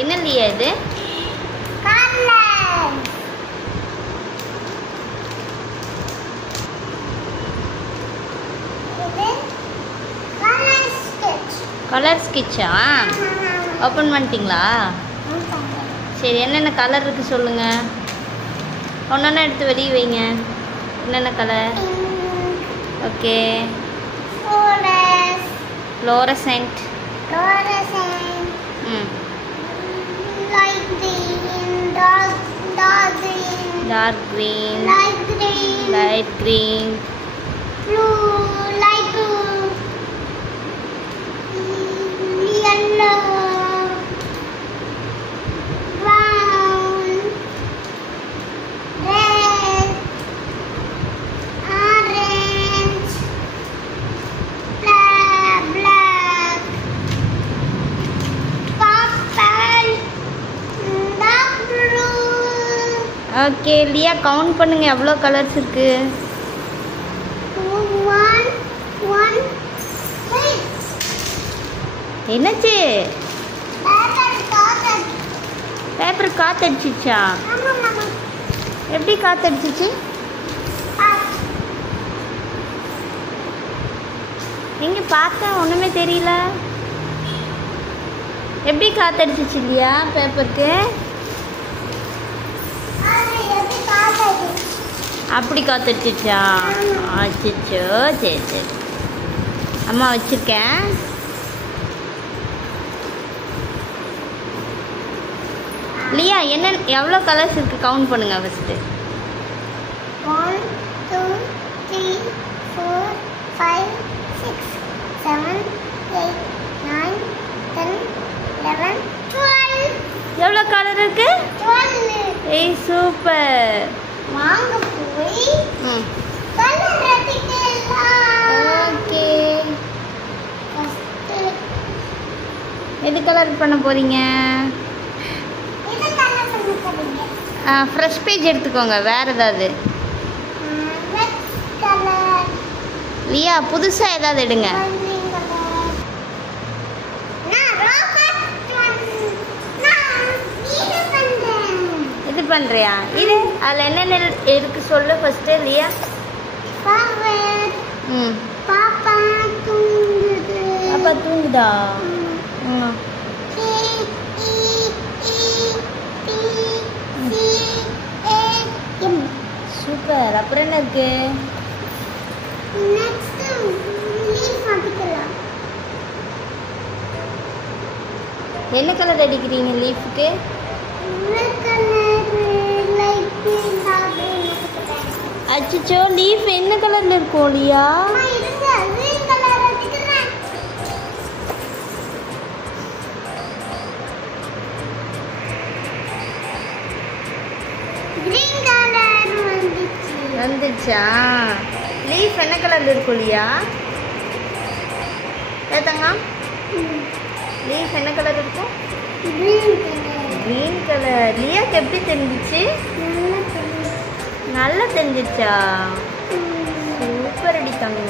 என்ன லியா இது? Colour ஸ்கெட்சா? Open பண்ணிட்டீங்களா? சரி, என்னென்ன கலர் இருக்குது சொல்லுங்கள். ஒன்றா எடுத்து வெளியே வைங்க. என்னென்ன colour? Okay. Fluorescent. Dark green. Light green. Okay Liya, count பண்ணுங்க எவ்வளோ கலர்ஸ் இருக்கு. என்னாச்சு? பேப்பர் காத்தடிச்சிச்சா? எப்படி காத்தடிச்சிச்சு? எங்க பார்த்தேன், ஒண்ணுமே தெரியல. எப்படி காத்தடிச்சிச்சு இல்லையா பேப்பருக்கு? அப்படி காத்தடிச்சிச்சா? அச்சோ, சரி சரி, அம்மா வச்சிருக்கேன். லியா, என்ன எவ்வளோ கலர்ஸ் இருக்கு கவுண்ட் பண்ணுங்க ஃபர்ஸ்ட். 1 2 3 4 5 6 7 8 9 10 11 12. எவ்வளோ கலர் இருக்கு? 12. ஏய் சூப்பர். வாங்க போய் கலர் அடிக்கலாம். ஓகே, எது கலர் பண்ண போறீங்க? இது கலர் பண்ண போறீங்க. ஃப்ரெஷ் பேஜ் எடுத்துக்கோங்க, வேற ஏதாவது. Red colour. லியா, புதுசா ஏதாவது எடுங்க. இது பண்றியா? இது அதில் என்னென்ன இருக்கு சொல்லு ஃபர்ஸ்ட் லியா. பாப்பா தூங்குது. பாப்பா தூங்குதா? சூப்பர். அப்புறம் என்ன இருக்கு? நெக்ஸ்ட் லீஃப் அடிக்கலாம். என்ன கலர் அடிக்கிறீங்க லீஃப்க்கு? Red colour, light green, dark green. அச்சோ, லீஃப் என்ன கலர்ல இருக்கும் லியா? இருங்க, கிரீன் கலர் அடிக்கிறேன். கிரீன் கலர் வந்துச்சா? லீஃப் என்ன கலர்ல இருக்கும் லியா? ஏத்தங்க, லீஃப் என்ன கலர் இருக்கும்? Green colour. Green colour. லியாக்கு எப்படி தெரிஞ்சிச்சு? நல்லா தெரிஞ்சிச்சா? சூப்பர் அடித்தாங்க.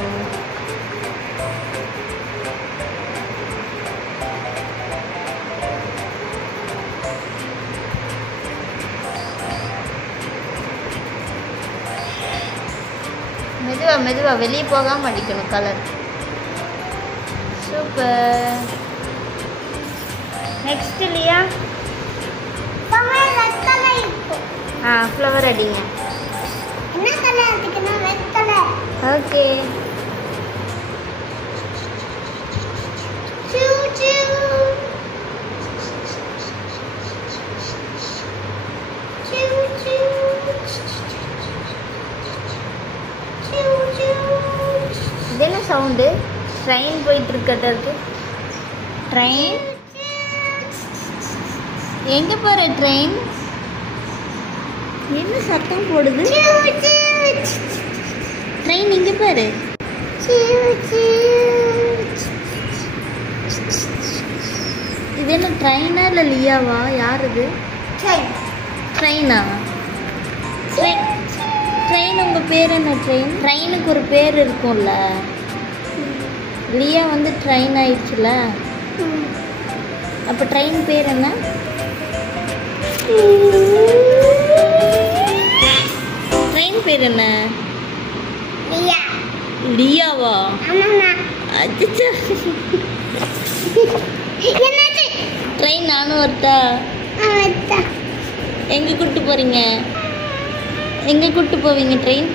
மெதுவா மெதுவா, வெளியே போகாம அடிக்கணும் கலர். சூப்பர். நெக்ஸ்ட் லியா, ஃப்ளவர் அடிங்க. என்ன கலர் அடிக்கணும்? Red colour. ஓகே. சூ சூ. சூ சூ. சூ சூ. இது என்ன சவுண்டு? ட்ரெயின் போயிட்டு இருக்கட்ட இருக்கு. ட்ரெயின் எங்க போற? ட்ரெயின் என்ன சத்தம் போடுது? ட்ரெயின் இங்க பாரு. இது என்ன ட்ரெயினா இல்லை லியாவா? யார் இது? ட்ரெயினா? ட்ரெயின் உங்கள் பேர் என்ன? ட்ரெயின். ட்ரெயினுக்கு ஒரு பேர் இருக்கும்ல. லியா வந்து ட்ரெயின் ஆயிடுச்சுல, அப்போ ட்ரெயின் பேர் என்ன? ட்ரெயின் பேர் என்ன? லியா. லியாவா? ஆமாம்மா. அச்சச்சோ. என்னது? ட்ரெயின் நானும் வரட்டா? அவத்தா. எங்க கூட்டு போறீங்க? எங்க கூட்டு போவீங்க ட்ரெயின்?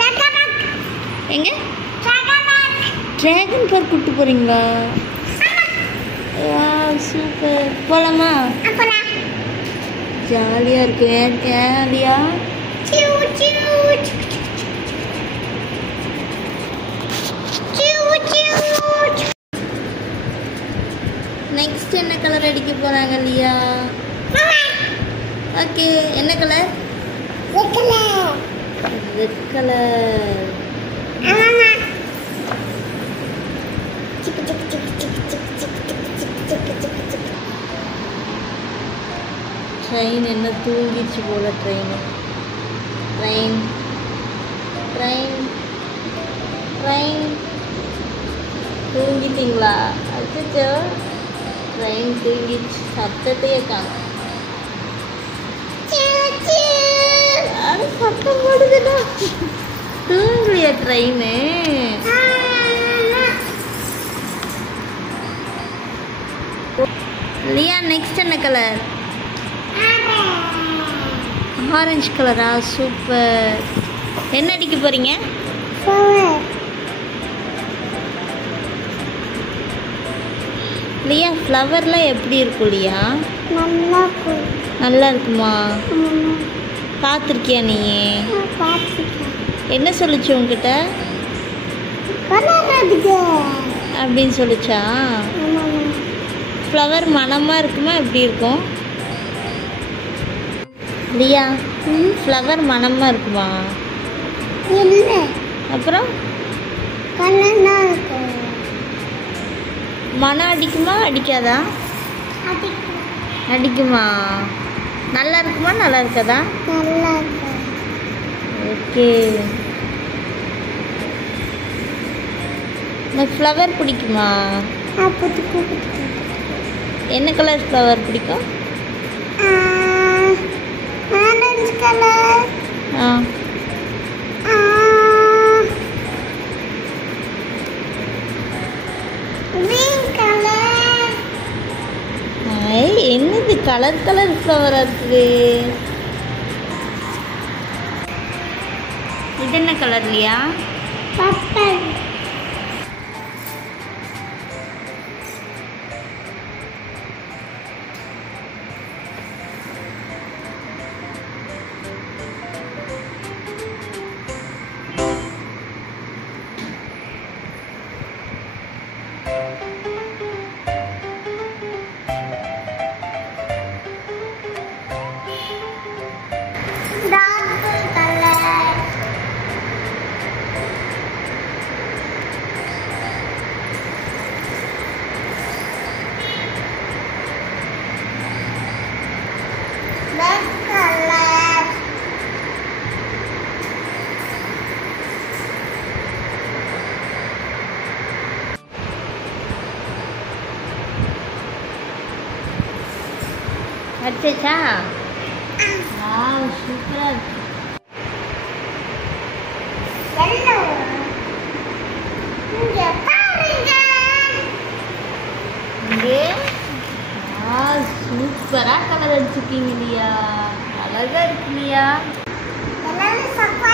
சக்கரக். எங்க? சக்கரக். டிராகன் பார்க் கூட்டு போறீங்களா? Wow super. போலாமா? அப்பலாம். ஜாலியா இருக்கு. ஜாலியா. See you see you. See you see you. Next என்ன கலர் அடிக்க போறாங்க லியா? மாமா. ஓகே என்ன கலர்? வெக்கல. Red colour. ஆமாம்மா. சிக்கு சிக்கு சிக்கு சிக்கு சிக்கு சிக்கு சிக்கு சிக்கு. ட்ரெயின் என்ன தூங்கிடுச்சு போல. ட்ரெயின் ட்ரெயின் ட்ரெயின் ட்ரெயின் தூங்கிட்டீங்களா? அச்சச்சோ ட்ரெயின் தூங்கிடுச்சு. சத்தத்தையே காணும். சியூ சியூ. அது சத்தம் போடுதுடா. தூங்கலையா ட்ரெயினு? ஆமா. லியா நெக்ஸ்ட் என்ன கலர்? ஆரஞ்சு கலரா? சூப்பர். என்ன அடிக்க போறீங்க? ஃப்ளவர். லியா ஃப்ளவர்லாம் எப்படி இருக்கும் லியா? நல்லா இருக்கும். நல்லா இருக்குமா? ஆமாம்மா. பார்த்துருக்கியா நீ? நான் பார்த்துருக்கேன். என்ன சொல்லுச்சு உங்ககிட்ட? கலர் அடிக்க. அப்படின்னு சொல்லுச்சா? ஆமாம்மா. ஃப்ளவர் மணமாக இருக்குமா எப்படி இருக்கும்? லியா ஃப்ளவர் மணமாக இருக்குமா? இல்லை. அப்புறம் கலர்னா இருக்கும். மனம் அடிக்குமா அடிக்காதா? அடிக்கும். அடிக்குமா? நல்லா இருக்குமா நல்லா இருக்காதா? நல்லா இருக்கும். ஓகே. உனக்கு ஃப்ளவர் பிடிக்குமா? பிடிக்கும் பிடிக்கும். என்ன கலர் ஃப்ளவர் பிடிக்கும்? Orange colour. ஆ கிரீன் கலர். என்னது கலர் கலர் ஃப்ளவராக இருக்குது? இது என்ன colour Liya? Purple. Dark colour. Red colour. அடிச்சா? சூப்பராக இருக்கு. எல்லோ. இங்க பாருங்க. இங்கே சூப்பராக கலர் அடிச்சிருக்கீங்க இல்லையா? அழகா இருக்கு இல்லையா? எல்லாரும் சப்பா